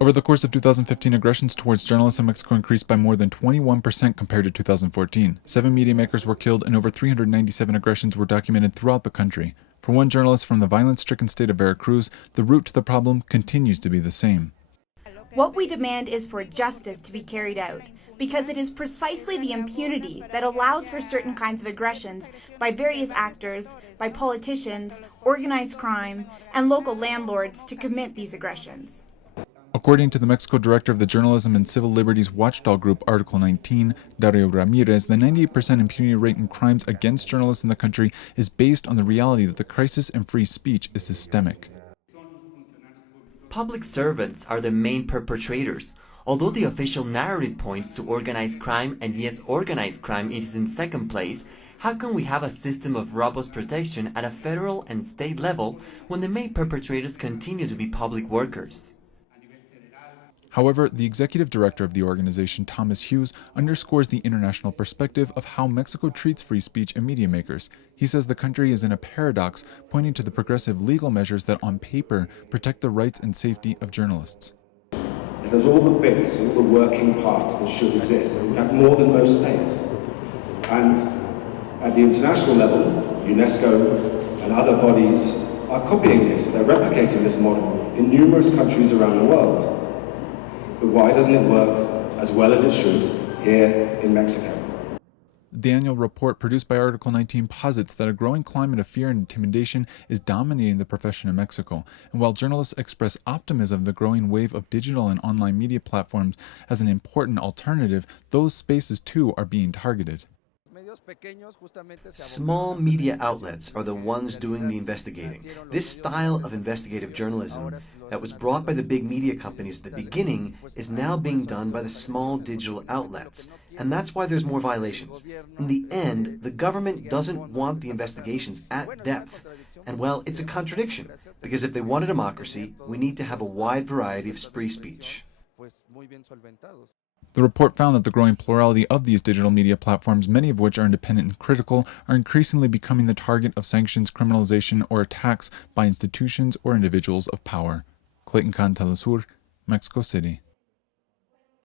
Over the course of 2015, aggressions towards journalists in Mexico increased by more than 21% compared to 2014. 7 media makers were killed and over 397 aggressions were documented throughout the country. For one journalist from the violence-stricken state of Veracruz, the root to the problem continues to be the same. What we demand is for justice to be carried out, because it is precisely the impunity that allows for certain kinds of aggressions by various actors, by politicians, organized crime, and local landlords to commit these aggressions. According to the Mexico director of the Journalism and Civil Liberties Watchdog Group, Article 19, Dario Ramirez, the 98% impunity rate in crimes against journalists in the country is based on the reality that the crisis in free speech is systemic. Public servants are the main perpetrators. Although the official narrative points to organized crime, and yes, organized crime is in second place, how can we have a system of robust protection at a federal and state level when the main perpetrators continue to be public workers? However, the executive director of the organization, Thomas Hughes, underscores the international perspective of how Mexico treats free speech and media makers. He says the country is in a paradox, pointing to the progressive legal measures that on paper protect the rights and safety of journalists. It has all the bits, all the working parts that should exist. We have more than most states. And at the international level, UNESCO and other bodies are copying this. They're replicating this model in numerous countries around the world. But why doesn't it work as well as it should here in Mexico? The annual report produced by Article 19 posits that a growing climate of fear and intimidation is dominating the profession in Mexico, and while journalists express optimism of the growing wave of digital and online media platforms as an important alternative, those spaces too are being targeted. Small media outlets are the ones doing the investigating. This style of investigative journalism that was brought by the big media companies at the beginning is now being done by the small digital outlets. And that's why there's more violations. In the end, the government doesn't want the investigations at depth. And well, it's a contradiction, because if they want a democracy, we need to have a wide variety of free speech. The report found that the growing plurality of these digital media platforms, many of which are independent and critical, are increasingly becoming the target of sanctions, criminalization, or attacks by institutions or individuals of power. Clayton Kahn, Telesur, Mexico City.